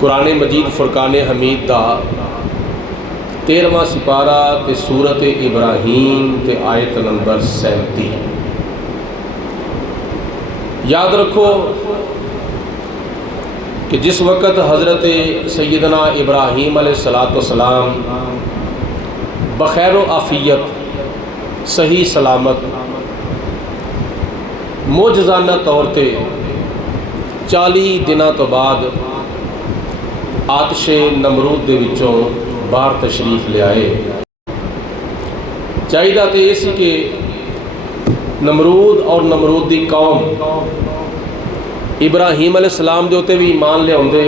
قرآن مجید فرقان حمید دا 13واں سپارہ تے سورت ابراہیم تے آیت نمبر 37۔ یاد رکھو کہ جس وقت حضرت سیدنا ابراہیم علیہ السلام بخیر و عافیت صحیح سلامت معجزانہ طور تے 40 دنوں تو بعد آتش نمرود دے وچوں باہر تشریف لے آئے، چاہیے تو یہ سی کہ نمرود اور نمرود دی قوم ابراہیم علیہ السلام دے اوتے بھی ایمان لے آندے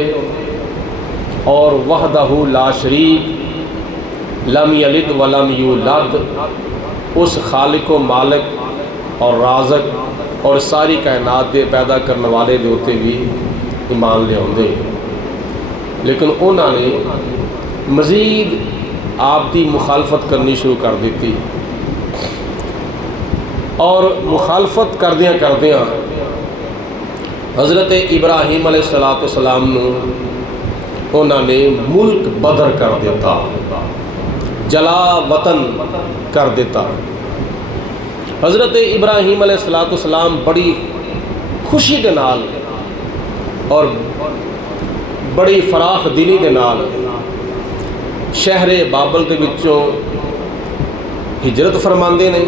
اور وحدہ لا شریک لم یلد ولم یولد اس خالق و مالک اور رازق اور ساری کائنات دے پیدا کرنے والے دے اوتے بھی ایمان لے آندے، لیکن انہوں نے مزید آپ دی مخالفت کرنی شروع کر دیتی اور مخالفت کردیاں کردیاں حضرت ابراہیم علیہ السلام انہوں نے ملک بدر کر دیتا، جلا وطن کر دیتا۔ حضرت ابراہیم علیہ السلام بڑی خوشی دے نال اور بڑی فراخ دلی دے نال شہر بابل دے وچوں ہجرت فرماندے نے،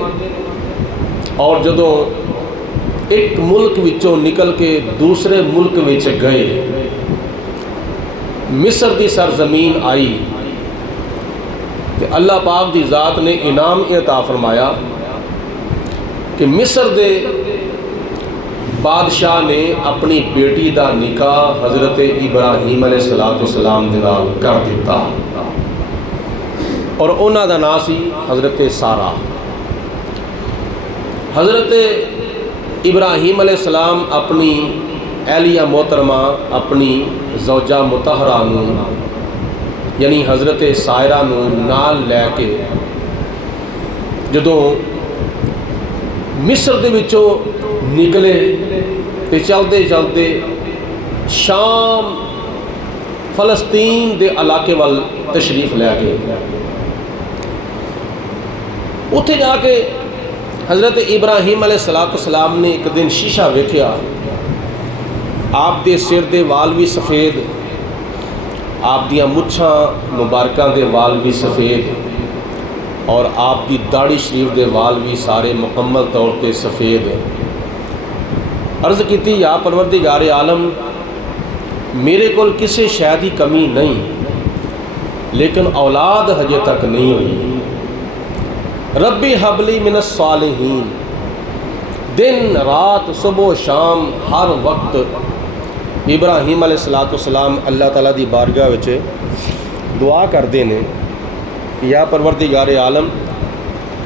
اور جدوں ایک ملک وچوں نکل کے دوسرے ملک وچ گئے، مصر دی سرزمین آئی تے اللہ پاک دی ذات نے انعام عطا فرمایا کہ مصر دے بادشاہ نے اپنی بیٹی دا نکاح حضرت ابراہیم علیہ السلام دے نال کر دیتا، اور انہاں دا نام سی حضرت سارہ۔ حضرت ابراہیم علیہ السلام اپنی اہلیہ محترمہ اپنی زوجہ مطہرہ نو یعنی حضرت سائرہ نو نال لے کے جدوں مصر دے وچوں نکلے تے چلتے چلتے شام فلسطین دے علاقے وال تشریف لے گئے۔ اتھے جا کے حضرت ابراہیم علیہ السلام نے ایک دن شیشہ ویکھیا، آپ دے سر دے وال بھی سفید، آپ دیاں مچھاں مبارکاں دے وال بھی سفید، اور آپ دی داڑھی شریف دے وال بھی سارے مکمل طور پہ سفید۔ عرض کیتی یا پروردگار عالم، میرے کول کسی شے دی کمی نہیں، لیکن اولاد ہجے تک نہیں ہوئی۔ ربی حبلی من الصالحین، دن رات صبح و شام ہر وقت ابراہیم علیہ السلام اللہ تعالیٰ دی بارگاہ وچ دعا کردے نے، یا پروردگار عالم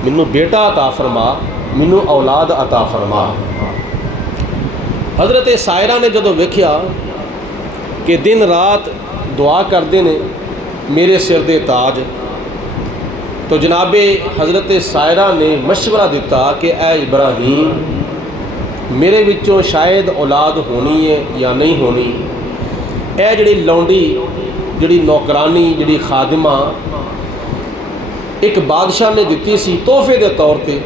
منو بیٹا عطا فرما، منو اولاد عطا فرما۔ حضرت سائرہ نے جدو ویکھیا کہ دن رات دعا کردے نے میرے سر دے تاج، تو جناب حضرت سائرہ نے مشورہ دیتا کہ اے ابراہیم، میرے وچوں شاید اولاد ہونی ہے یا نہیں ہونی، اے جڑی لونڈی جڑی نوکرانی جڑی خادمہ ایک بادشاہ نے دیتی سی تحفے دے طور پہ،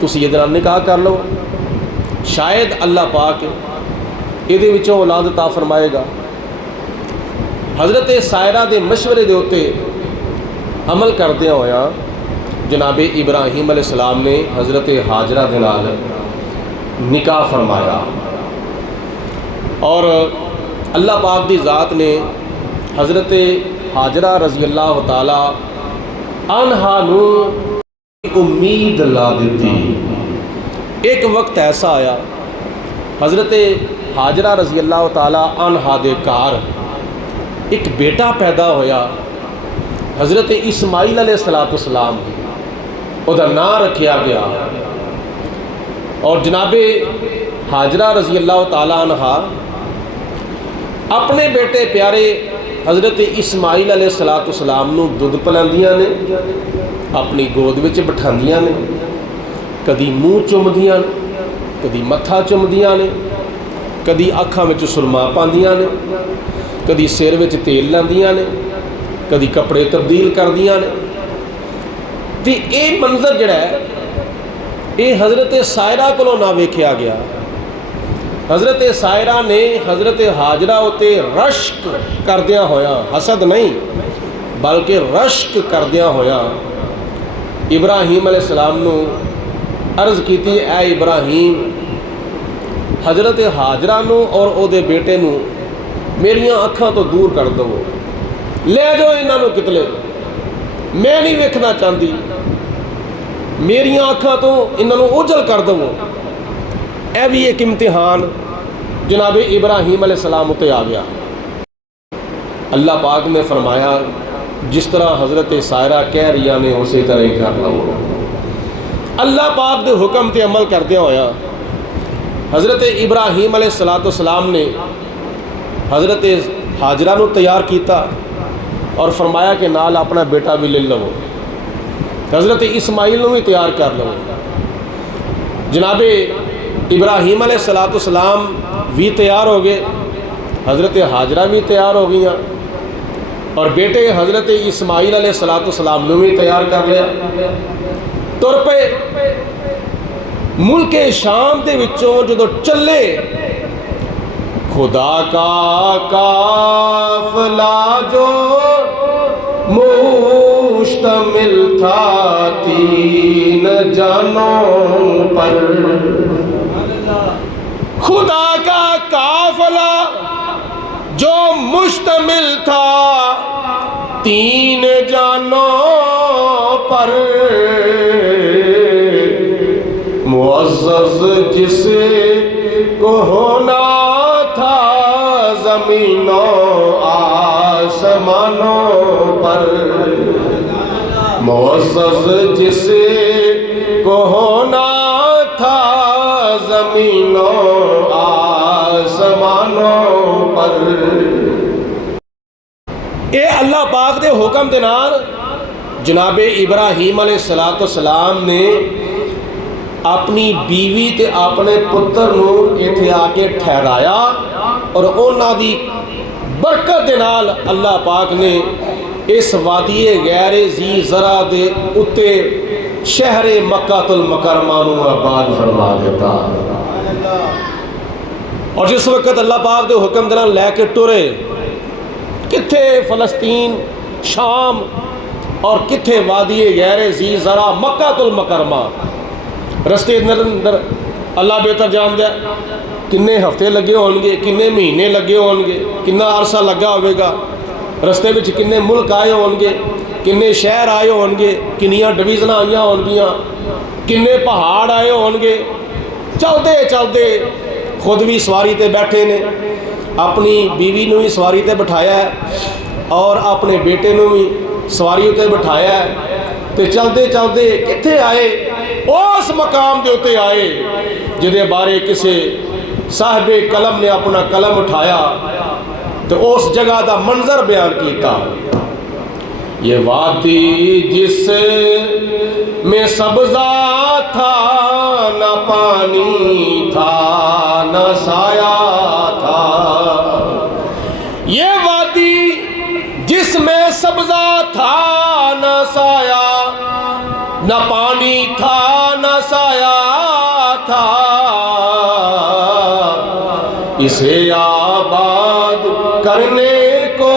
تسی یہ نال نکاح کر لو، شاید اللہ پاک یہ وچوں اولاد عطا فرمائے گا۔ حضرت سائرہ دے مشورے دے اوتے عمل کردیا ہویا جناب ابراہیم علیہ السلام نے حضرت ہاجرہ دے نال نکاح فرمایا، اور اللہ پاک دی ذات نے حضرت ہاجرہ رضی اللہ تعالی عنہا نو امید لا دیتی۔ ایک وقت ایسا آیا حضرت ہاجرہ رضی اللہ تعالی عنہا دے گھر ایک بیٹا پیدا ہویا، حضرت اسماعیل علیہ السلام، او دا نام رکھیا گیا، اور جناب ہاجرہ رضی اللہ تعالی عنہا اپنے بیٹے پیارے حضرت اسماعیل علیہ السلام نو دودھ پلاندیاں نے، اپنی گود وچ بٹھاندیاں نے، کدی منہ چومدیاں نے، کدی متھا چومدیاں نے، کدی اکھاں وچ سرما پاندیاں نے، کدی سر وچ تیل لاندیاں نے، کدی کپڑے تبدیل کردیاں نے۔ تے اے منظر جڑا ہے یہ حضرت سائرہ کو نہ ویکھیا گیا۔ حضرت سائرہ نے حضرت حاجرہ اتے رشک کردیاں ہویا، حسد نہیں بلکہ رشک کردیاں ہویا ابراہیم علیہ السلام نو عرض کیتی، اے ابراہیم حضرت حاجرہ نو اور او دے بیٹے نو میریاں اکھاں تو دور کر دو، لے جاؤ انہاں نو کتلے، میں نہیں ویکھنا چاہتی، میریاں اکھاں تو انہاں نو اوجھل کر دو۔ اے بھی ایک امتحان جناب ابراہیم علیہ السلام تے آ گیا۔ اللہ پاک نے فرمایا جس طرح حضرت سائرہ کہہ رہی نے اسی طرح ہی کر لو۔ اللہ پاک دے حکم تے عمل کردیا ہویا حضرت ابراہیم علیہ السلام نے حضرت حاجرہ نو تیار کیتا اور فرمایا کہ نال اپنا بیٹا بھی لے لو، حضرت اسماعیل نو بھی تیار کر لو۔ جناب ابراہیم علیہ السلام بھی تیار ہو گئے، حضرت حاجرہ بھی تیار ہو گئیں، اور بیٹے حضرت اسماعیل علیہ السلام نے بھی تیار کر لیا۔ تر پہ ملک شام دے وچوں جدو چلے، خدا کا قافلہ جو مشتمل تھا 3 جانوں پر، خدا کا قافلہ جو مشتمل تھا 3 جانوں پر، معزز جس کو ہونا تھا زمینوں آسمانوں پر، معزز جس کو ہونا تھا زمینوں آسمانوں پر۔ اے اللہ پاک دے حکم دے نال جناب ابراہیم علیہ السلام نے اپنی بیوی تے اپنے پتر نو ایتھے آ کے ٹھہرایا، اور انہاں دی برکت دے نال اللہ پاک نے اس وادی غیر ذی زرع دے اتے شہر مکہ المکرمہ نو آباد فرما دیتا۔ اور جس وقت اللہ پاک دے حکم دے نال لے کے ٹرے، کتھے فلسطین، شام، اور کتھے وادی غیر ذی زرع مکہ المکرمہ، رستے اندر اللہ بہتر جان دیا کنے ہفتے لگے ہون گے، کنے مہینے لگے ہون گے، کنا عرصہ لگا ہوئے گا، رستے وچ کنے ملک آئے ہون گے، کنے شہر آئے ہون گے، کنیاں ڈویژن آئیاں ہون گیاں، کنے پہاڑ آئے ہون گے۔ چلتے چلتے خود بھی سواری تے بیٹھے نے، اپنی بیوی نو بھی سواری تے بٹھایا ہے، اور اپنے بیٹے نو بھی سواری تے بٹھایا ہے، تے چلتے چلتے کتھے آئے؟ اس مقام دے اتے آئے جدے بارے کسے صاحب قلم نے اپنا قلم اٹھایا تو اس جگہ دا منظر بیان کیتا۔ یہ وادی جس میں سبزہ تھا، نہ پانی تھا نہ سایہ تھا، یہ وادی جس میں سبزہ تھا نہ سایہ، نہ پانی تھا نہ سایہ تھا، اسے آباد کرنے کو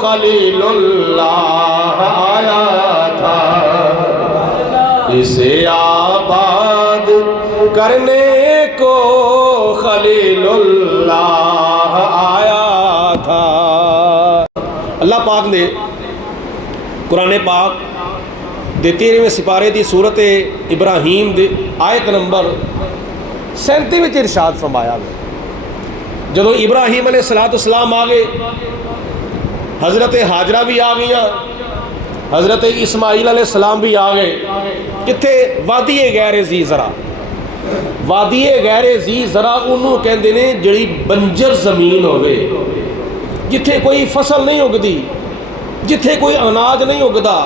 خلیل اللہ آیا تھا، اسے آباد کرنے کو خلیل اللہ آیا تھا۔ اللہ پاک نے قرآن پاک دے 13ویں سپارے دی سورت ابراہیم دے آیت نمبر 37 میں ارشاد فرمایا ہے، جدو ابراہیم علیہ السلام آ گئے، حضرت حاجرہ بھی آ گئیاں، حضرت اسماعیل علیہ السلام بھی آ گئے، کتھے؟ وادی غیر ذی زرع۔ وادی غیر ذی زرع انہوں کہندے نے جڑی بنجر زمین ہوئے، جتھے کوئی فصل نہیں اگدی، جتھے کوئی اناج نہیں اگدا،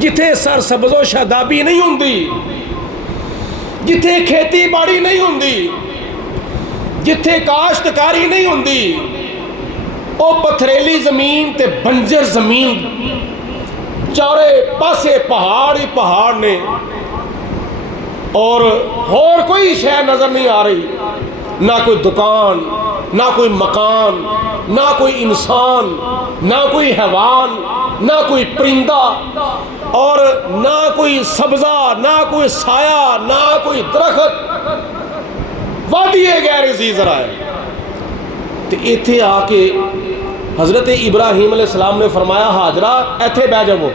جتھے سر سبز و شادابی نہیں ہوندی، جتھے کھیتی باڑی نہیں ہوندی، ਜਿੱਥੇ ਕਾਸ਼ਤਕਾਰੀ ਨਹੀਂ ਹੁੰਦੀ, ਉਹ ਪਥਰੇਲੀ ਜ਼ਮੀਨ ਤੇ ਬੰਜਰ ਜ਼ਮੀਨ, ਚਾਰੇ ਪਾਸੇ ਪਹਾੜ ਹੀ ਪਹਾੜ ਨੇ اور کوئی شے نظر نہیں آ رہی، نہ کوئی دکان، نہ کوئی مکان، نہ کوئی انسان، نہ کوئی حیوان، نہ کوئی پرندہ، اور نہ کوئی سبزہ، نہ کوئی سایہ، نہ کوئی درخت، وادی غیر ذی زرع ہے۔ تو ایتھے آ کے حضرت ابراہیم علیہ السلام نے فرمایا حاجرہ ایتھے بہ جاؤ،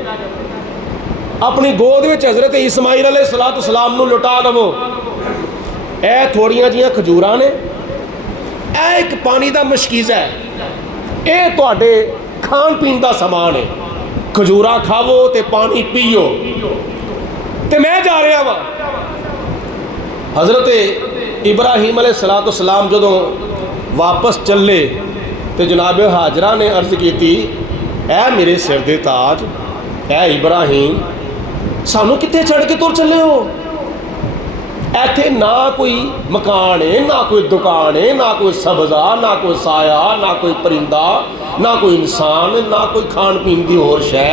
اپنی گود وچ حضرت اسماعیل علیہ السلام نو لٹا دو، اے تھوڑیاں جیاں کھجوراں نے، اے ایک پانی دا مشکیزہ ہے، اے تواڈے کھان پین دا سامان ہے، کھجوراں کھاو تے پانی پیو، تے میں جا رہا وا۔ حضرت ابراہیم علیہ السلام جدوں واپس چلے تے جناب حاجرہ نے عرض کیتی، اے میرے سر دے تاج، اے ابراہیم سانو کتنے چڑھ کے تر چلے ہو؟ ایتھے نہ کوئی مکان ہے، نہ کوئی دکان ہے، نہ کوئی سبزہ، نہ کوئی سایہ، نہ کوئی پرندہ، نہ کوئی انسان، نہ کوئی کھان پین دی اور شے،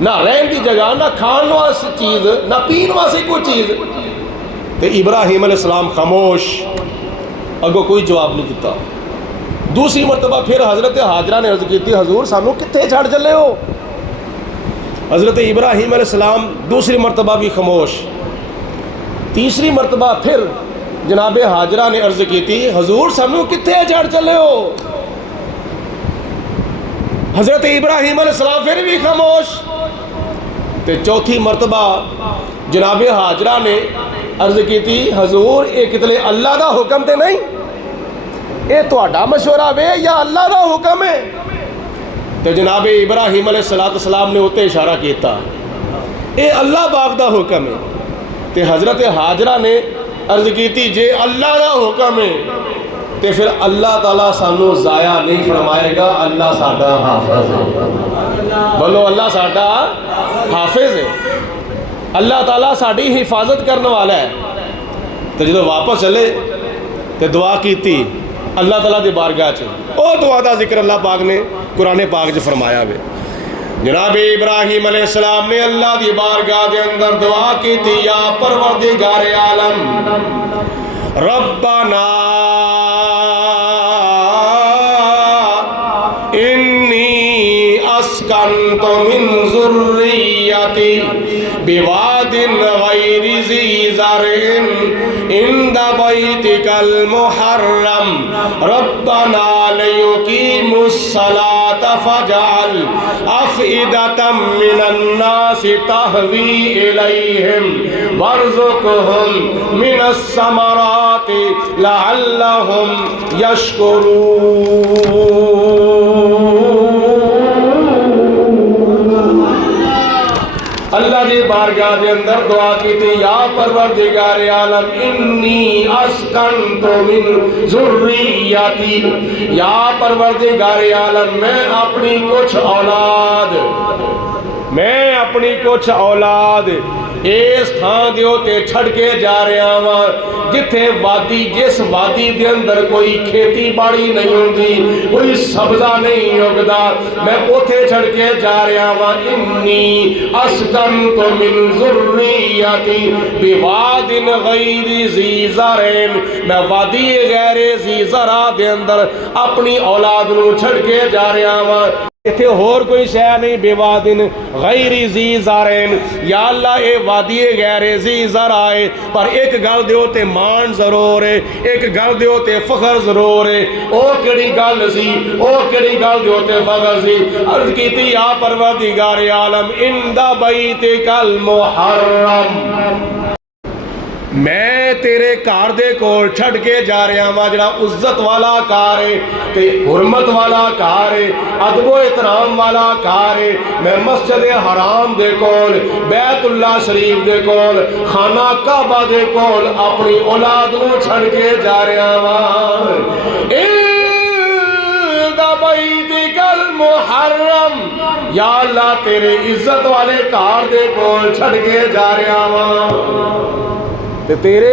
نہ رہن دی جگہ، نہ کھان واسطے چیز، نہ پین واسطے کوئی چیز۔ تے ابراہیم علیہ السلام خاموش، اگوں کوئی جواب نہیں دیتا۔ دوسری مرتبہ پھر حضرت حاجرہ نے عرض کی تھی، حضور سانو کتنے چھڑ چلے ہو؟ حضرت ابراہیم علیہ السلام دوسری مرتبہ بھی خاموش۔ تیسری مرتبہ پھر جناب حاجرہ نے عرض کی تھی، حضور سانو کتنے چھڑ چلے ہو؟ حضرت ابراہیم علیہ السلام پھر بھی خاموش۔ تے چوتھی مرتبہ جناب حاجرہ نے عرض کی تھی، حضور یہ کتنے اللہ دا حکم تے نہیں، یہ تہاڈا مشورہ وے یا اللہ دا حکم ہے؟ تو جناب ابراہیم علیہ السلام نے اتنے اشارہ کیتا، اے اللہ پاک دا حکم ہے۔ تے حضرت حاجرہ نے عرض کیتی، جے اللہ دا حکم ہے تے پھر اللہ تعالیٰ سانو ضائع نہیں فرمائے گا، اللہ ساڈا حافظ ہے۔ بولو اللہ ساڈا حافظ ہے، اللہ تعالیٰ ساڈی حفاظت کرنے والا ہے۔ تو جدو واپس چلے تے دعا کیتی اللہ تعالیٰ دی بارگاہ چ، او دعا دا ذکر اللہ پاک نے قرآن پاک چ فرمایا ہوئے۔ جناب ابراہیم علیہ السلام نے اللہ دی بارگاہ دے اندر دعا کی تھی، یا پروردگار عالم ربنا انی اسکنت من ذریتی بواد غیر ذی زرع عند بیتک المحرم ربنا لیقیموا الصلاة فاجعل افئدة من الناس تهوی الیہم وارزقهم من الثمرات لعلهم یشکرون۔ اللہ دی بارگاہ دے اندر دعا کی تھی، یا پروردگار عالم انی اسکنت من ذریتی، یا پروردگار عالم میں اپنی کچھ اولاد اس تھان دیو تے چھڑ کے جا رہا ہاں جتھے وادی، جس وادی دے اندر کوئی کھیتی باڑی نہیں ہوندی، کوئی سبزہ نہیں اگدا، میں اوتھے چھڑ کے جا رہا ہاں۔ انی اسکنت من ذریتی بواد غیر ذی زرع، میں وادی غیر ذی زرع دے اندر اپنی اولاد نو چھڑ کے جا رہا ہاں۔ اتھے اور کوئی شے نہیں، بے وادن غیر ذی زرع، یا اللہ اے وادی غیر ذی زرع ہے، پر ایک گل دیو تے مان ضرور ہے، ایک گل دیو تے فخر ضرور ہے۔ او کیڑی گل سی، او کیڑی گل دیو تے فخر سی؟ عرض کیتی، یا پروردگار عالم عند بیتک المحرم، میں تیرے کار دے کول چھڑ کے جا رہا ہاں، جڑا عزت والا کار ہے تے حرمت والا کار ہے، ادب و احترام والا کار ہے۔ میں مسجد حرام دے کول، بیت اللہ شریف دے کول، خانہ کعبہ دے کول اپنی اولاد نو چھڑ کے جا رہا ہاں۔ عند بیتک المحرم، یا اللہ تیرے عزت والے کار دے کول چھڑ کے جا رہا ہاں، تے تیرے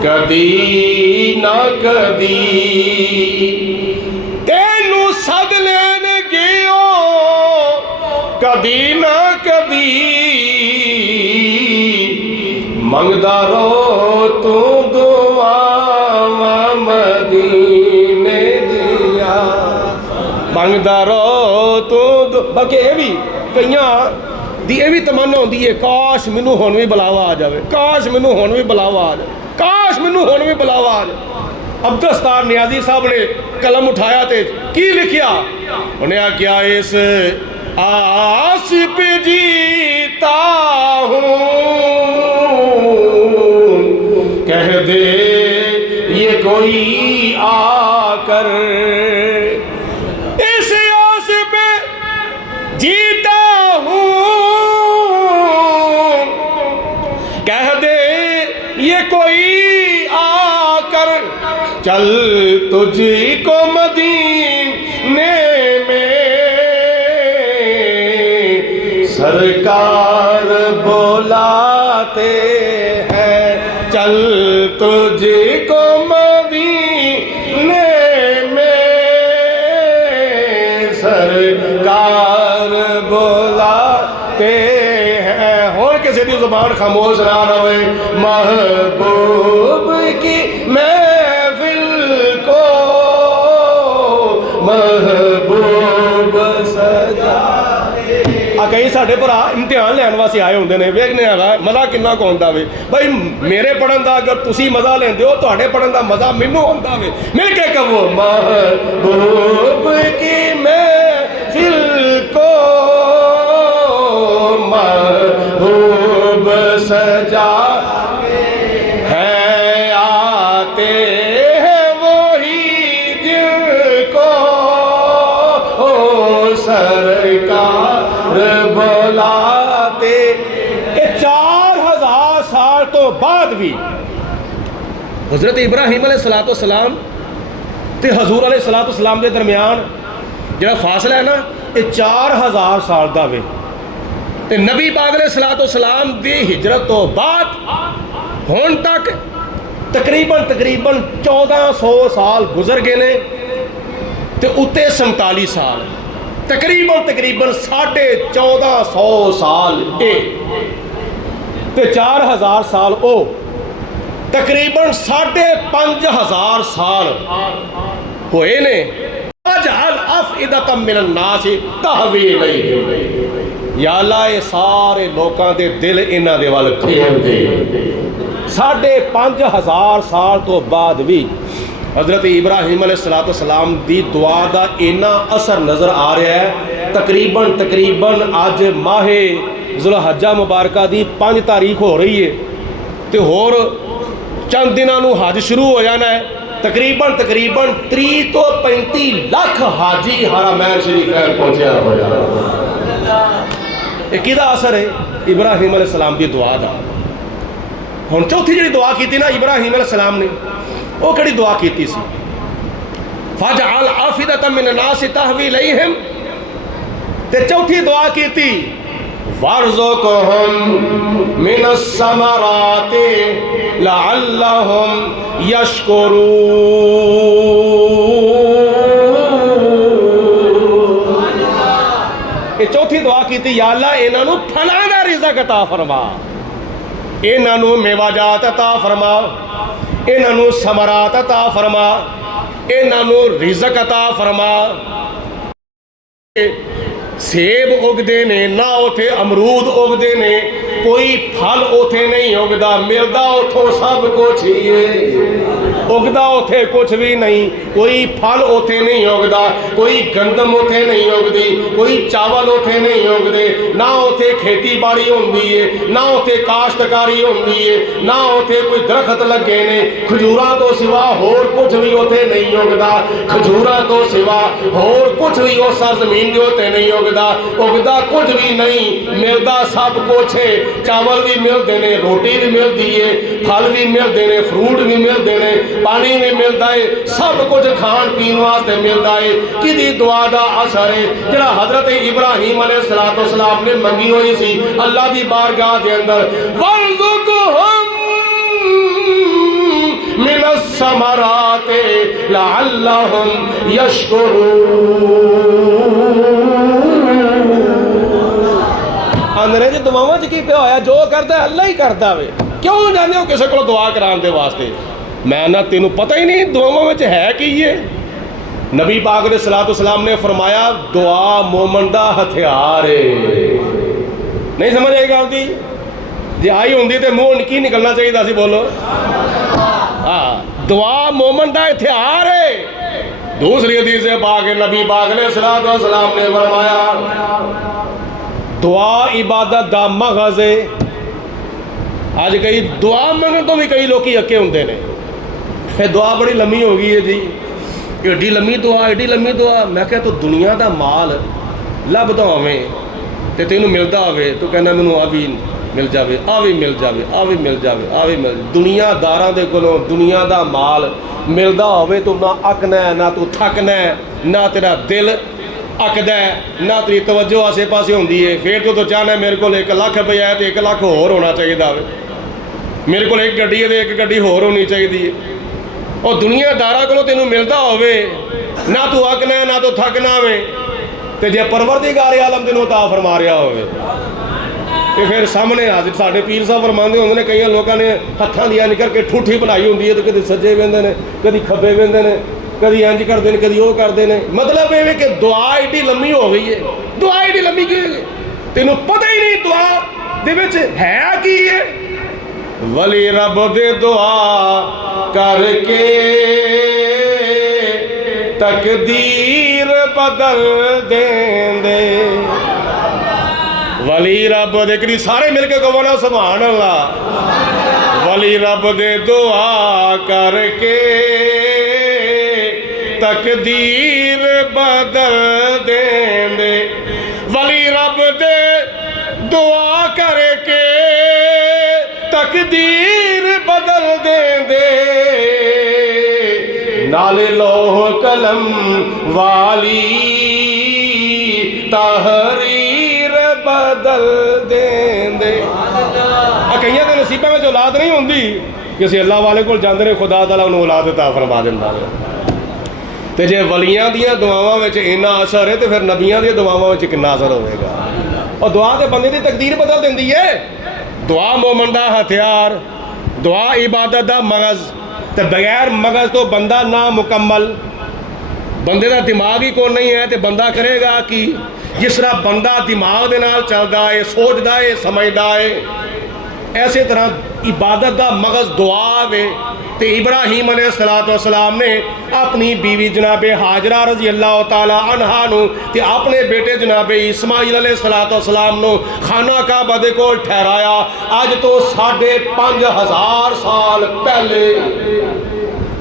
کدی نہ کدی تینوں سد لین گیو کدی نہ کدی منگدا رو تو دعاواں مدینے دیا منگدا رو تو باقی یہ بھی کئیاں دی یہ بھی تمنا ہوندی ہے کاش مینوں ہن بھی بلاوا آ جاوے کاش مینوں ہن بھی بلاوا آ جائے کاش مینوں ہن بھی بلاوا آ جائے عبدالستار نیازی صاحب نے قلم اٹھایا تے کی لکھیا انہیں آکیا اس آس پہ جیتا ہوں کہہ دے یہ کوئی آ کر اس آس پہ جیتا یہ کوئی آ کر چل تجھی کو مدینے میں سرکار بلاتے ہیں چل تجھی کو مدینے میں سرکار بلاتے ہیں ہون کسی دی زبان خاموش نہ رہے محبوب کی محفل کو محبوب سجائے کئی ساڈے بھرا امتحان لین واسطے آئے ہوندے نے ویکھنے آ مزہ کنا کو ہوندا وے بھائی میرے پڑھن دا اگر تسی مزہ لیندے ہو تہاڈے پڑھن دا مزہ مینوں ہوندا وے مل کے کہو محبوب کی محفل کو محبوب سجا ہے آتے ہیں وہی جن کو سرکار بلاتے 4000 سال تو بعد بھی حضرت ابراہیم علیہ السلام تے حضور علیہ السلام دے درمیان جڑا فاصلہ ہے نا یہ 4000 سال دا وے تے نبی پاک علیہ السلام دی ہجرت تو بعد ہون تک تقریباً 1400 سال گزر گئے نے تے اتے 47 سال تقریباً 1450 سال اے تے 4000 سال او تقریباً 5500 سال ہوئے نے اجعل افئدۃ من الناس تہوی الیہم یا اللہ یہ سارے لوکاں دے دل انہاں دے ول پھیر دے 5500 سال تو بعد بھی حضرت ابراہیم علیہ السلام دی دعا دا اینا اثر نظر آ رہا ہے تقریباً آج ماہ ذوالحجہ مبارکہ دی 5 تاریخ ہو رہی ہے تے ہور چند دنوں نو حج شروع ہو جانا ہے تقریباً 30 تو 35 لاکھ حاجی حرمین شریف پہنچیا ہوا یہ کدا اثر ہے ابراہیم علیہ السلام دی دعا دا ہن چوتھی جڑی دعا کیتی نا ابراہیم علیہ السلام نے وہ کڑی دعا کیتی سی فَجْعَلْ أَفْئِدَةً مِّنَ النَّاسِ تَهْوِي إِلَيْهِمْ تے چوتھی دعا کیتی وَارْزُقْهُم مِّنَ الثَّمَرَاتِ لَعَلَّهُمْ يَشْكُرُونَ یہ چوتھی دعا کیتی یا اللہ انہاں نو پھلاں دا رزق عطا فرما انہاں نو میوہ عطا فرما انہاں نو ثمرات عطا فرما انہاں نو رزق عطا فرما سیب اگدے نے نہ اوتھے امرود اگدے نے کوئی پھل اوتھے نہیں اگدا ملدا اوتھوں سب کچھ ہی اگدا اوتھے کچھ بھی نہیں کوئی پھل اوتھے نہیں اگدا کوئی گندم اوتھے نہیں اگدی کوئی چاول اوتھے نہیں اگدے نہ اوتھے کھیتی باڑی ہوندی ہے نہ اوتھے کاشتکاری ہوندی ہے نہ اوتھے کوئی درخت لگے نے کھجوراں تو سوا ہور کچھ بھی اوتھے نہیں اگدا کھجوراں تو سوا ہور کچھ بھی اس سرزمین دے اوتھے نہیں اگدا کچھ بھی نہیں ملدا سب کچھ ہے چاول بھی ملتے ہیں روٹی بھی ملتی ہے پھل بھی ملتے ہیں فروٹ بھی ملتے ہیں پانی بھی ملتا ہے سب کچھ کھان پین واسطے ملتا ہے کدی دعا دا اثر ہے جڑا حضرت ابراہیم علیہ السلام نے منگی ہوئی سی اللہ دی بارگاہ دے اندر وَارْزُقْهُم من الثمرات لعلهم یشکرون۔ اندرے جی دعاواں چ کی پیا ہویا، جو کردا ہے اللہ ہی کردا وے، کیوں جاندے ہو کسے کولوں دعا کران دے واسطے؟ میں نہ تینوں پتہ ہی نہیں دعاواں وچ ہے کی یہ؟ نبی پاک علیہ الصلوۃ والسلام نے فرمایا دعا مومن دا ہتھیار ہے۔ نہیں سمجھ آئی گل دی؟ جی آئی ہوندی تے منہ کی نکلنا چاہیے سی، بولو ہاں، دعا مومن دا ہتھیار ہے۔ دوسری حدیث پاک نبی پاک علیہ الصلوۃ والسلام نے فرمایا دعا عبادت دا مغز ہے۔ آج کئی دعا منگن تو بھی کئی لوگ اکے ہوندے نے، دعا بڑی لمبی ہو گئی ہے جی، ایڈی لمبی دعا، ایڈی لمبی دعا۔ میں کہا تو دنیا دا مال لبدا ہوے تے تینوں ملدا ہوے تو کہنا مینوں آ بھی مل جاوے، آ بھی مل جاوے، آ بھی مل جاوے، آ بھی مل۔ دنیا داراں دے کولوں دنیا دا مال ملدا ہوے تو نہ اکنا ہے، نہ تو تھکنا ہے، نہ تیرا دل اکدا ہے، نہ تیری توجہ آسے پاسے ہوندی ہے۔ پھر تو چاہنا ہے میرے کو 1 لاکھ روپیہ ہے تو 1 لاکھ ہور ہونا چاہیے ہوے، میرے کو 1 گڈی ہے تو 1 گڈی ہور ہونی چاہیے۔ اور دنیا دارا کو تینوں ملتا ہوئے نہ تو اکنا ہے نہ تو تھکنا ہوئے، تے جے پروردگار عالم تینوں عطا فرما رہا ہوئے تے پھر سامنے حاضر ساڈے پیر صاحب فرماندے ہوندے نے کئی لوکاں نے ہتھاں دی انج کر کے ٹھوٹھی بنائی ہوندی ہے تے کدی سجے ویندے نے، کدی کھبے ویندے نے، کدی انج کردے نے، کدی وہ کردے نے۔ مطلب یہ کہ دعا ایڈی لمبی ہو گئی ہے۔ دعا ایڈی لمبی کیوں ہے؟ تینوں پتہ ہی نہیں دعا دے وچ ہے کی ہے۔ ولی رب دے دعا کر کے تقدیر بدل دیں دے۔ ولی رب دے کری سارے مل کے کہو نا سبحان اللہ۔ ولی رب دے دعا کر کے تقدیر بدل دیں دے۔ ولی رب دے دعا کر کے تقدیر بدل دیں دے۔ نال لوح قلم والی تحریر بدل دیں دے۔ کئیاں دے نصیباں وچ اولاد نہیں ہوندی، کسی اللہ والے کول جاندے نے خدا تعالیٰ انہوں اولاد عطا فرما دیندا ہے۔ تے جے ولیاں دیاں دعاواں وچ اتنا اثر ہے تے پھر نبیاں دیاں دعاواں وچ کتنا اثر ہوئے گا۔ اور دعا تے بندے دی تقدیر بدل دیندی ہے۔ دعا مومن دا ہتھیار، دعا عبادت دا مغز، تے بغیر مغز تو بندہ نامکمل، بندے دا دماغ ہی کون نہیں ہے تے بندہ کرے گا کی؟ جس طرح بندہ دماغ دے نال چلدا ہے، سوچدا ہے، سمجھدا ہے، ایسے طرح عبادت دا مغز دعا وے۔ تے ابراہیم علیہ السلام نے اپنی بیوی جناب حاجرہ رضی اللہ تعالیٰ عنہا نو تے اپنے بیٹے جناب اسماعیل علیہ السلام نو خانہ کعبہ دے کول ٹھہرایا۔ آج تو 5,500 سال پہلے،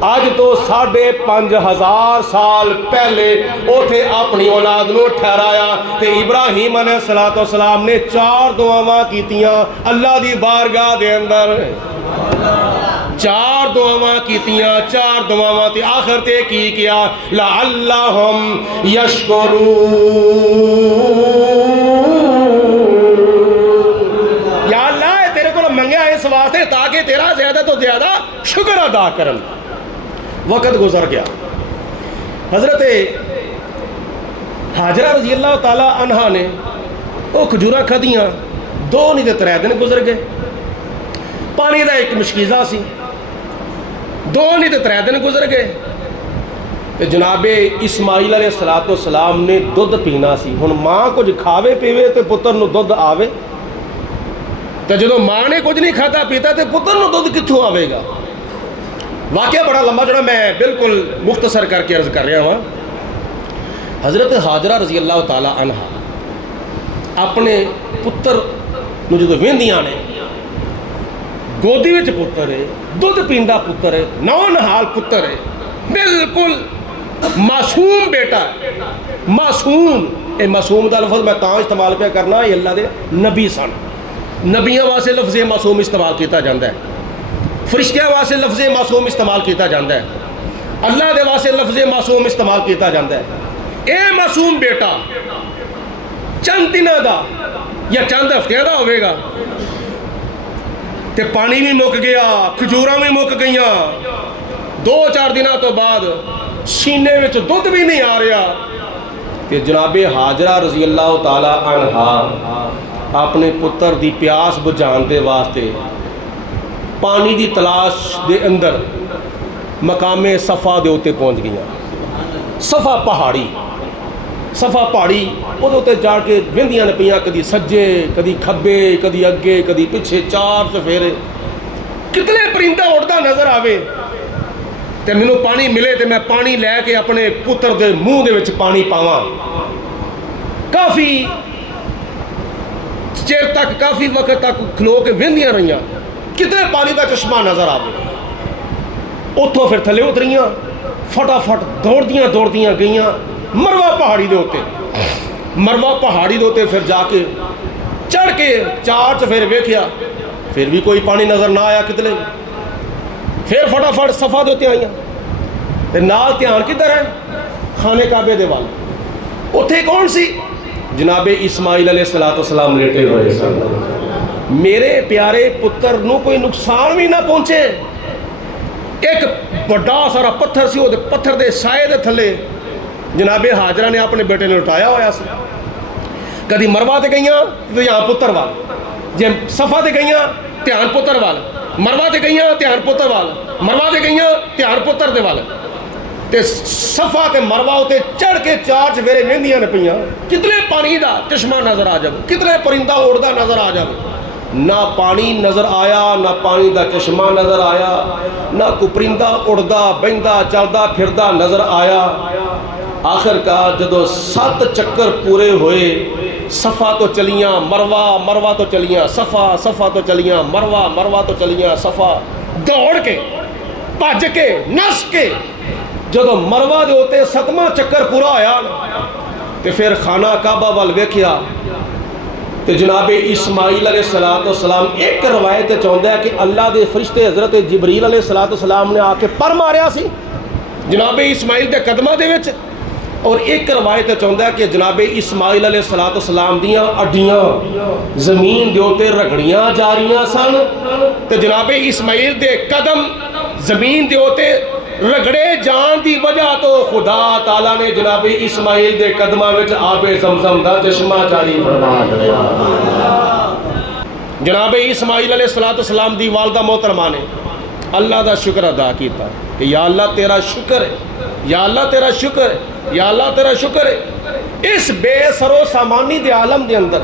آج تو 5,500 سال پہلے اوتھے اپنی اولاد نو ٹھہرایا تے ابراہیم علیہ السلام نے 4 دعاواں کیتیاں اللہ دی بارگاہ دے اندر۔ 4 دعاواں کیتیاں، 4 دعاواں تے آخر تے کی کیا؟ لعلہم یشکرون۔ یا اللہ تیرے کو منگیا اس واسطے تاکہ تیرا زیادہ تو زیادہ شکر ادا کرن۔ وقت گزر گیا، حضرت حاجرہ رضی اللہ تعالیٰ عنہا نے وہ کھجوراں کھدیاں، 2 نہیں تے 3 دن گزر گئے۔ پانی دا ایک مشکیزہ سی، 2 نہیں تے 3 دن گزر گئے۔ تے جناب اسماعیل علیہ السلام نے دودھ پینا سی۔ ہن ماں کچھ کھاوے پیوے تے پتر نو دودھ آوے، تے جدوں ماں نے کچھ نہیں کھاتا پیتا تے پتر نو دودھ کتھوں آوے گا؟ واقعہ بڑا لمبا جڑا میں بالکل مختصر کر کے عرض کر رہا ہوں۔ حضرت حاجرہ رضی اللہ تعالیٰ عنہا اپنے پتر نو جدوں ویندیاں نے، گودی وچ پتر ہے، دودھ پیندا پتر ہے، نونہال پتر ہے، بالکل معصوم بیٹا ہے، معصوم۔ اے معصوم دا لفظ میں تاں استعمال پہ کرنا، یہ اللہ دے نبی سن۔ نبیاں واسطے لفظ معصوم استعمال کیتا جاندہ ہے، فرشتیاں واسطے لفظ معصوم استعمال کیتا جاندہ ہے، اللہ دے واسطے لفظ معصوم استعمال کیتا جاندہ ہے۔ اے معصوم بیٹا چند دنوں دا یا چند ہفتیاں دا ہوئے گا تے پانی بھی مک گیا، کھجوراں بھی مک گئیاں، 2-4 ਦਿਨਾਂ ਤੋਂ ਬਾਅਦ ਸੀਨੇ ਵਿੱਚ ਦੁੱਧ ਵੀ ਨਹੀਂ ਆ ਰਿਹਾ کہ جناب حاجرہ رضی اللہ تعالی عنہا اپنے پتر دی پیاس بجھان دے واسطے پانی دی تلاش دے اندر مقام صفا دے ہوتے پہنچ گیا. صفا پہاڑی وہ ہوتے جا کے وندیاں نے پیاں کدی سجے کدی کھبے کدی اگے کدی پچھے 4 چفیرے کتنے پرندہ اڑتا نظر آوے تے مینوں پانی ملے تے میں پانی لے کے اپنے پتر دے منہ دے وچ پانی پاواں. کافی چیر تک کافی وقت تک کھلو کے وہندیاں رہیاں کتنے پانی کا چشمہ نظر آوے. اتھوں پھر تھلے اتریاں فٹافٹ دوڑدیاں گئیاں مروہ پہاڑی دے ہوتے پھر جا کے چڑھ کے 4 چفیرے ویکھیا پھر بھی کوئی پانی نظر نہ آیا کتنے. پھر فٹافٹ صفا دے ہوتے آئیاں تے نال دھیان کدھر ہے خانے کعبے دے وال. اتھے کون سی جناب اسماعیل علیہ السلام لیٹے ہوئے سن. میرے پیارے پتر نو کوئی نقصان بھی نہ پہنچے. ایک بڑا سارا پتھر سی وہ پتھر دے سائے دے تھلے جناب حاجرہ نے اپنے بیٹے نے لٹایا ہوا سی. کدی مروہ تے گئیاں تو یہاں پتر وال جی صفا تے گئیاں دھیان پتر وال مروہ تے گئیاں دھیان پتر وال مروہ تے گئیاں دھیان پتر دے وال تے صفا تے مروہ تے چڑھ کے 4 چفیرے وہندیاں نے پیاں کتنے پانی دا چشمہ نظر آ جائے کتنے پرندہ اڑدا نظر آ جائے. نہ پانی نظر آیا نہ پانی دا چشمہ نظر آیا نہ کوئی پرندہ اڑدا بہندا چلدا پھردا نظر آیا. آخر کار جدو 7 چکر پورے ہوئے صفا تو چلیاں مروہ تو چلیاں صفا تو چلیاں مروہ تو چلیاں صفا دوڑ کے بھج کے نس کے جدو مروہ دے ہوتے 7واں چکر پورا ہویا تے پھر خانہ کعبہ وال ویکھیا تے جناب اسماعیل علیہ السلام ایک روایت چاہتا ہے کہ اللہ دے فرشتے حضرت جبریل علیہ السلام نے آ کے پر ماریا سی جناب اسماعیل دے قدمہ دے وچ. اور ایک روایت چاہتا ہے کہ جناب اسماعیل علیہ السلام دیاں اڈیاں زمین دے اوتے رگڑیاں جا رہیاں سن تے جناب اسماعیل دے قدم زمین دے اوتے رگڑے جان دی وجہ تو خدا تعالیٰ نے جناب اسماعیل دے قدمہ وچ آب زمزم دا چشمہ جاری فرما دیا. جناب اسماعیل علیہ السلام دی والدہ محترمہ نے اللہ دا شکر ادا کیتا کہ یا اللہ تیرا شکر ہے یا اللہ تیرا شکر ہے یا اللہ تیرا شکر ہے. اس بے سر و سامانی دے عالم دے اندر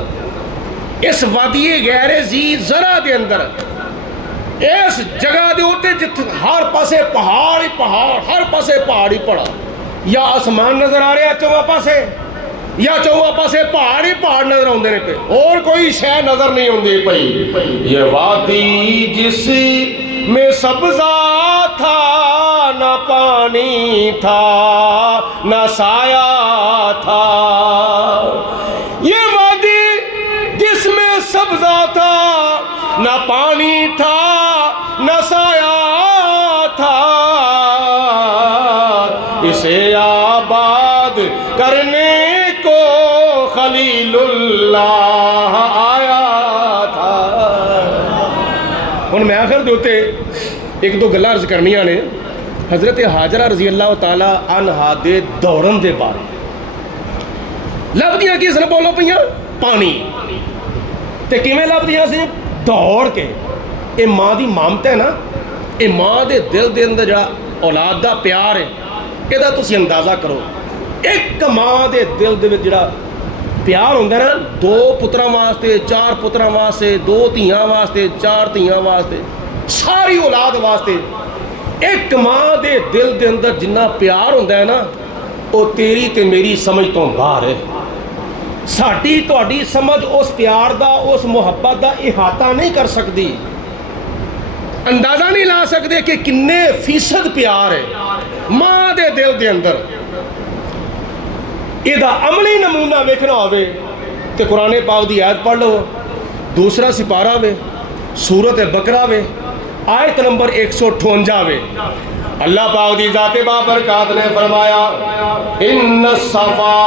اس وادی غیر ذی زرع دے اندر اس جگہ دے ہوتے جت ہر پاسے پہاڑ ہر پاسے پہاڑی پڑا یا آسمان نظر آ رہا ہے چواں پاسے یا چواں پاسے پہاڑ نظر آندے نے پہ اور کوئی شے نظر نہیں آندی پئی. یہ وادی جس میں سبزہ تھا نہ پانی تھا نہ سایہ تھا. یہ وادی جس میں سبزہ تھا نہ پانی تھا نہ سایہ تھا اسے آباد کرنے کو خلیل اللہ آیا تھا. ہن میں آخر دیتے ایک دو گلاں عرض کرنیاں نے. حضرت حاجرہ رضی اللہ تعالی عنہا دے دورن دے بارے لبدیاں کس نے بولو پیاں پانی تے کیویں لبدیاں سی دوڑ کے. اے ماں دی مامت ہے نا اے ماں دے دل دے اندر جڑا اولاد دا پیار ہے یہ تسی اندازہ کرو. ایک ماں دے دل دے وچ جڑا پیار ہوندا نا 2 پتراں واسطے 4 پتراں واسطے 2 دھیاں واسطے 4 دھیاں واسطے ساری اولاد واسطے ایک ماں دے دل دے اندر جنہ پیار ہوندا ہے نا وہ تیری تے میری سمجھ تو باہر ہے. ساڈی تہاڈی سمجھ اس پیار دا اس محبت دا احاطہ نہیں کر سکتی. اندازہ نہیں لا سکتے کہ کنے فیصد پیار ہے ماں دے دل دے اندر. یہ دا عملی نمونہ ویکھنا ہوئے تے قرآن پاک دی آیت پڑھ لو 2 سپارہ وے سورت بقرہ وے آیت نمبر 158 وے. اللہ پاک دی ذات بابرکات نے فرمایا ان الصفا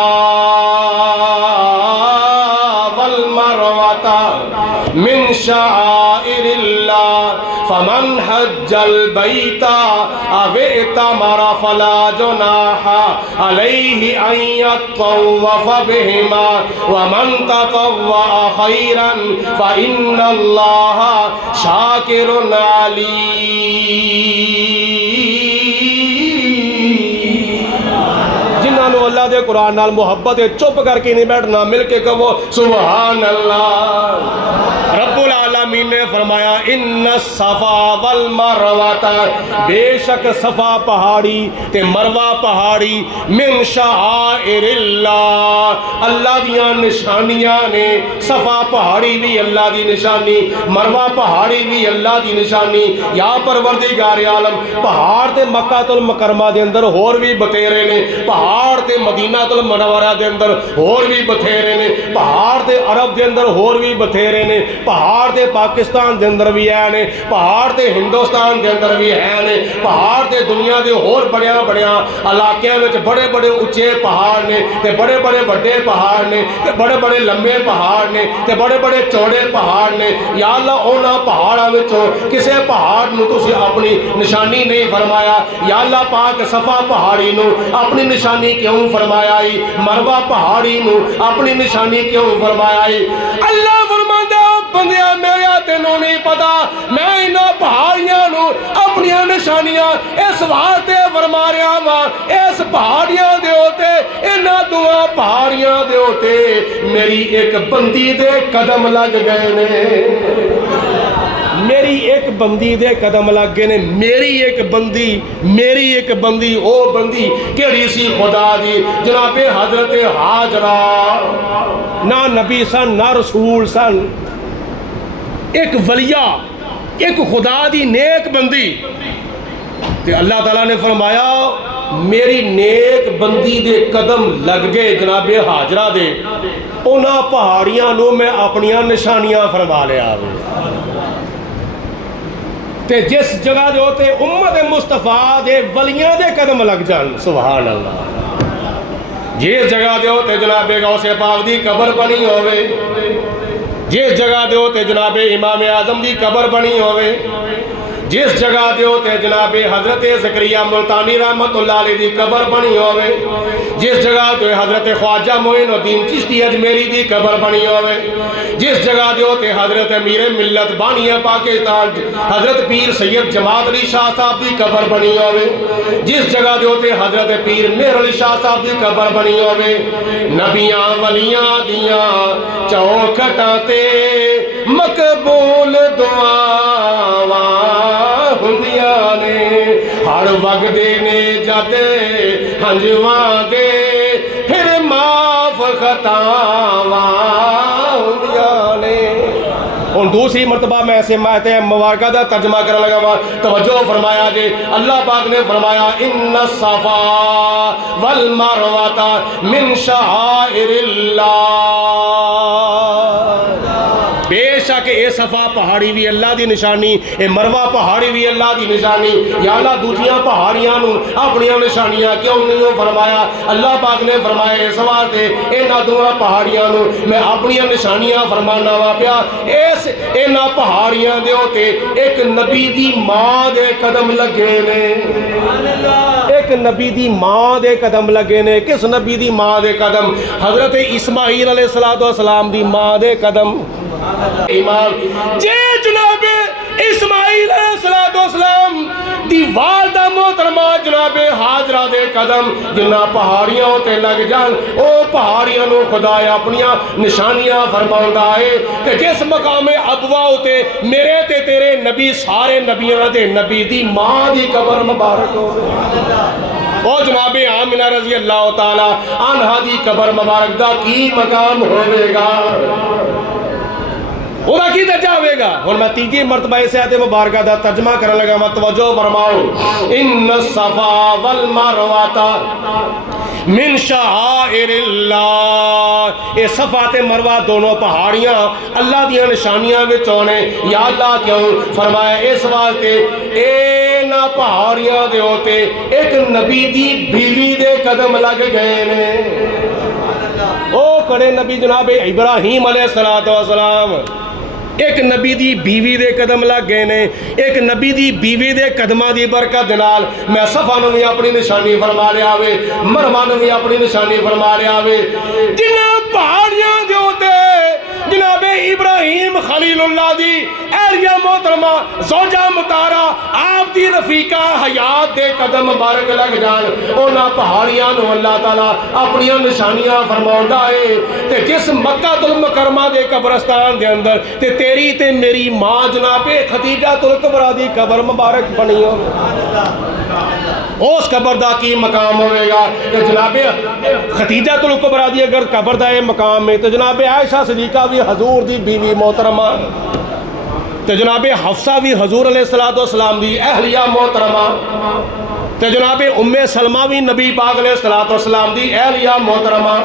والمروہ من شعائر اللہ فمن حج البیت او اعتمر فلا جناح علیہ ان یطوف بہما ومن تطوع خیرا فإن اللہ شاکر علیم۔ جنہاں نو اللہ دے قرآن نال محبت ہے، چپ کر کے نہیں بیٹھنا، مل کے کہو سبحان اللہ۔ رب العالمین نے فرمایا ان الصفا والمروہ، بے شک صفا پہاڑی تے مروہ پہاڑی من شعائر اللہ، اللہ دیاں نشانیاں نے۔ صفا پہاڑی بھی اللہ دی نشانی، مروہ پہاڑی بھی اللہ دی نشانی۔ یا پروردگار عالم، پہاڑ تے مکہ المکرمہ دے اندر ہور بھی بتھیرے نے، پہاڑ تے مدینہ المنورہ دے اندر ہور بھی بتھیرے نے، پہاڑ تے عرب دے اندر ہور بھی بتھیرے نے، پہاڑ تے پاکستان دے اندر بھی ہے نے، پہاڑ تے ہندوستان دے اندر بھی ہے نے، پہاڑ تے دنیا دے ہور بڑیاں بڑیاں علاقیاں وچ بڑے بڑے اونچے پہاڑ نے تے بڑے بڑے بڑے پہاڑ نے تے بڑے بڑے لمبے پہاڑ نے تے بڑے بڑے چوڑے پہاڑ نے۔ یا اللہ انہاں پہاڑاں وچوں کسے پہاڑ نو تسی اپنی نشانی نہیں فرمایا۔ یا اللہ پاک صفا پہاڑی نو اپنی نشانی کیوں فرمایا ہی؟ مروہ پہاڑی نو اپنی نشانی کیوں فرمایا ہی؟ اللہ فرماندا بندیا میرے تینوں نہیں پتا، میں انہاں پہاڑیاں نو اپنی نشانیاں اس واسطے فرما رہا وا، اس پہاڑیاں دے ہوتے، انہاں دعا پہاڑیاں دے ہوتے میری ایک بندی دے قدم لگ گئے نے، میری ایک بندی دے قدم لگ گئے نے۔ میری ایک بندی او بندی کیڑی سی؟ خدا دی جناب حضرت ہاجرہ، نہ نبی سن نہ رسول سن، ایک ولیہ، ایک خدا دی نیک بندی، تے اللہ تعالیٰ نے فرمایا میری نیک بندی دے قدم لگ گئے جناب ہاجرہ دے، انہاں پہاڑیاں نو میں اپنیاں نشانیاں فرما لیا۔ تے جس جگہ دے ہوتے امت مصطفیٰ دے ولیاں دے قدم لگ جان، سبحان اللہ۔ جس جگہ دے ہوتے جناب غوث پاک دی قبر بنی ہوئے، جس جگہ دے ہوتے جناب امام اعظم دی قبر بنی ہوئے، جس جگہ دے ہوتے جناب حضرت زکریا ملتانی رحمت اللہ علیہ دی قبر بنی ہوئے، جس جگہ دے حضرت خواجہ معین الدین چشتی اجمیری دی قبر بنی ہوئے، جس جگہ دے ہوتے حضرت امیر ملت بانی پاکستان حضرت پیر سید جماعت علی شاہ صاحب دی قبر بنی ہوئے، جس جگہ دے ہوتے حضرت پیر مہر علی شاہ صاحب دی قبر بنی ہوئے۔ نبیاں ولیاں دیاں چوکھٹاں تے مقبول دعاواں ہندیاں نے، ہر وگدے نے جد ہنجواں دے پھر معاف خطاواں ہندیاں نے۔ اور دوسری مرتبہ میں ایسے مایت مبارکہ دا ترجمہ کرنے لگا ہوا، توجہ فرمایا جے، اللہ پاک نے فرمایا ان الصفا والمروہ من شعائر اللہ، بے شک اے صفا پہاڑی بھی اللہ دی نشانی، اے مروہ پہاڑی بھی اللہ دی نشانی۔ یا اللہ دوسریاں پہاڑیاں نو اپنی نشانیاں کیوں نہیں فرمایا؟ اللہ پاک نے فرمایا اس واسطے انہاں دونوں پہاڑیاں نو میں اپنی نشانیاں فرمانا وا پیا۔ انہاں پہاڑیاں دے ہوتے ایک نبی دی ماں دے قدم لگے نے، ایک نبی دی ماں دے قدم لگے نے۔ کس نبی دی ماں دے قدم؟ حضرت اسماعیل علیہ السلام دی ماں دے قدم۔ امام جے جناب اسماعیل علیہ السلام دی والدہ محترمہ جناب ہاجرہ دے قدم جنہ پہاڑیاں ہوتے لگ جان، او پہاڑیاں نو خدا اپنیاں نشانیاں فرماؤندا ہے کہ جس مقام ابوا ہوتے میرے تے تیرے نبی سارے نبیاں دے نبی دی ماں دی قبر مبارک ہو، او جناب آمنہ رضی اللہ تعالی عنہا دی قبر مبارک دا کی مقام ہوئے گا، وہ کی درجہ ہوئے گا۔ اور میں تیجی مرتبہ اس آیت مبارکہ دا ترجمہ کرنے لگا، میں توجہ فرماؤ، ان الصفا والمروہ من شعائر اللہ، اے صفا تے مروہ دونوں پہاڑیاں اللہ دیاں نشانیاں وچوں نے۔ یا اللہ کیوں فرمایا؟ اس واسطے اے نہ پہاڑیاں دے ہوتے ایک نبی دی بیوی دے قدم لگ گئے نے، او کڑے نبی جناب ابراہیم علیہ السلام، ایک نبی دی بیوی دے قدم لگ گئے نے، ایک نبی دی بیوی دے قدماں دی برکت نال میں صفا نو بھی اپنی نشانی فرما لیا وے، مروہ نو بھی اپنی نشانی فرما لیا وے۔ جنہاں پہاڑیاں دے ہوتے جناب ابراہیم خلیل اللہ دی اہلیہ محترمہ زوجہ مطہرہ آپ دی رفیقہ حیات دے قدم مبارک لگ جان، انہاں پہاڑیاں نو اللہ تعالیٰ اپنی نشانیاں فرماؤندا ہے۔ تے جس مکہ المکرمہ دے قبرستان دے اندر تے تیری تے میری ماں جناب خدیجہ الکبریٰ دی قبر مبارک بنی ہو، اس قبر دا کی مقام ہوئے گا کہ جناب خدیجہ الکبریٰ دی اگر قبر دا یہ مقام ہے تو جناب عائشہ صدیقہ بھی حضور دی بیوی محترمہ، تو جناب حفصہ بھی حضور علیہ السلام دی اہلیہ محترمہ، تو جناب ام سلمہ بھی نبی پاک علیہ السلام دی اہلیہ محترمہ،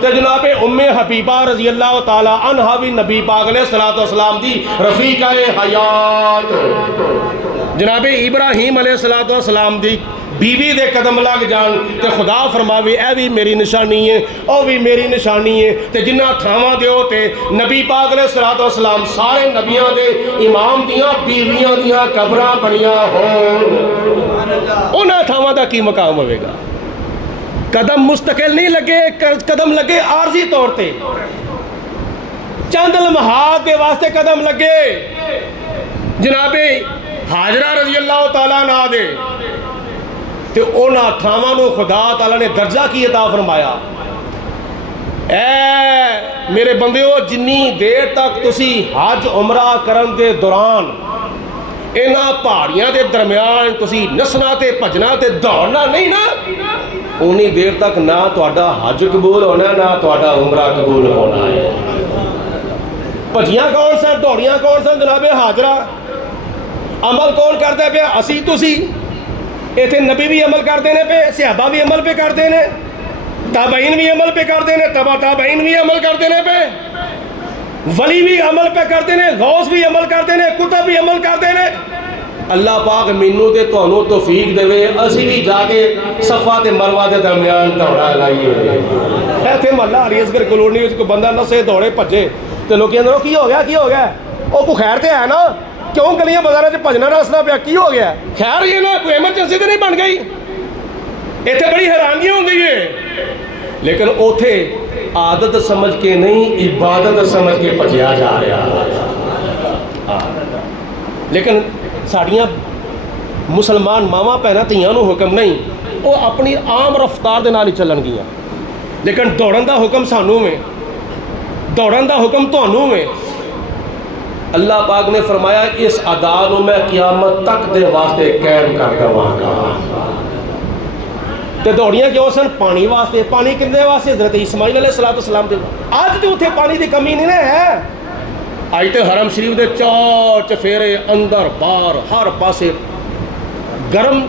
تو جناب ام حبیبہ رضی اللہ تعالی عنہ بھی نبی پاک علیہ السلام دی رفیقہ حیات، جناب ابراہیم علیہ السلام دی بیوی دے قدم لگ جان تے خدا فرماوے اے بھی میری نشانی ہے، او بھی میری نشانی ہے۔ تے جنہ تھاواں دیو تے نبی پاک علیہ السلام سارے نبیاں دے امام دیاں بیویاں دیاں قبراں بنیاں ہون، انہاں تھاواں دا کی مقام ہوئے گا؟ قدم مستقل نہیں لگے، قدم لگے عارضی طور تے، چند لمحات کے واسطے قدم لگے۔ جناب حاجرہ رضی اللہ تعالیٰ عنہ دے تے اونا تھاواں نو خدا تعالیٰ نے درجہ کی عطا فرمایا۔ اے میرے بندیو، جنی دیر تک تسی حج عمرہ کرن دے دوران اینا پہاڑیاں دے درمیان تسی نسنا تے بھجنا تے دوڑنا نہیں نا، اونی دیر تک نہ تہاڈا حج قبول ہونا نہ تہاڈا عمرہ قبول ہونا ہے۔ بھجیاں کون سن، دوڑیاں کون سن؟ جناب حاجرہ۔ عمل کون کرتا پیا؟ اسی تسی۔ ایتھے نبی بھی عمل کرتے ہیں پہ، صحابہ بھی عمل پہ کرتے ہیں، تابعین بھی عمل پہ کرتے ہیں، تبع تابعین بھی عمل کرتے ہیں پہ، ولی بھی عمل پہ کرتے ہیں، غوث بھی عمل کرتے ہیں، کتب بھی عمل کرتے ہیں۔ اللہ پاک مینوں تے تانوں توفیق دے اسی بھی جا کے صفا تے مروہ دے درمیان دوڑا لائیے۔ ایتھے محلہ علی اصغر کالونی وچ کوئی بندہ نسے دوڑے بھجے تے لوکی اندر کی ہو گیا؟ او کوئی خیر تے ہے نا؟ کیوں گلیاں بازاروں سے بھجنا نسنا پیا؟ کی ہو گیا؟ خیر یہ نا کوئی ایمرجنسی تو نہیں بن گئی؟ اتنے بڑی حیرانگی ہوندی ہے، لیکن اوتھے عادت سمجھ کے نہیں عبادت سمجھ کے بھجیا جا رہا۔ لیکن ساڑیاں مسلمان ماواں بھیناں دھیاں نو حکم نہیں، وہ اپنی عام رفتار دے نال ہی چلن گیاں، لیکن دوڑن دا حکم سانوں میں، دوڑن دا حکم تانوں میں۔ اللہ پاک نے فرمایا اس ادا نو میں قیامت تک دے واسطے قائم کر دواں گا۔ تے دوڑیاں کیوں سن؟ پانی واسطے۔ پانی کندے واسطے؟ حضرت اسماعیل علیہ السلام دے۔ آج تے اتھے پانی دی کمی نہیں ہے، آج تے حرم شریف دے چار چفیرے اندر باہر ہر پاسے گرم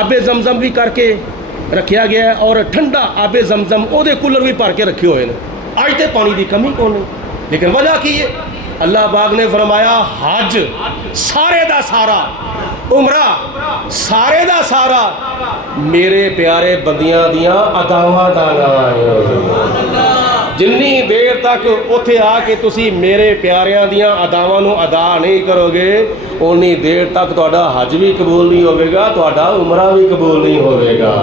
آب زمزم بھی کر کے رکھیا گیا ہے اور ٹھنڈا آب زمزم او دے کولر بھی بھر کے رکھے ہوئے ہیں۔ آج تے پانی دی کمی کون نہیں، لیکن وجہ کی ہے؟ اللہ پاک نے فرمایا حج سارے دا سارا، عمرہ سارے دا سارا میرے پیارے بندیاں دیاں اداواں دا نام ہے۔ جنی دیر تک اتھے آ کے تسی میرے پیاریاں دیاں اداواں نو ادا نہیں کرو گے، اونی دیر تک تہاڈا حج بھی قبول نہیں ہوئے گا، تہاڈا عمرہ بھی قبول نہیں ہوئے گا۔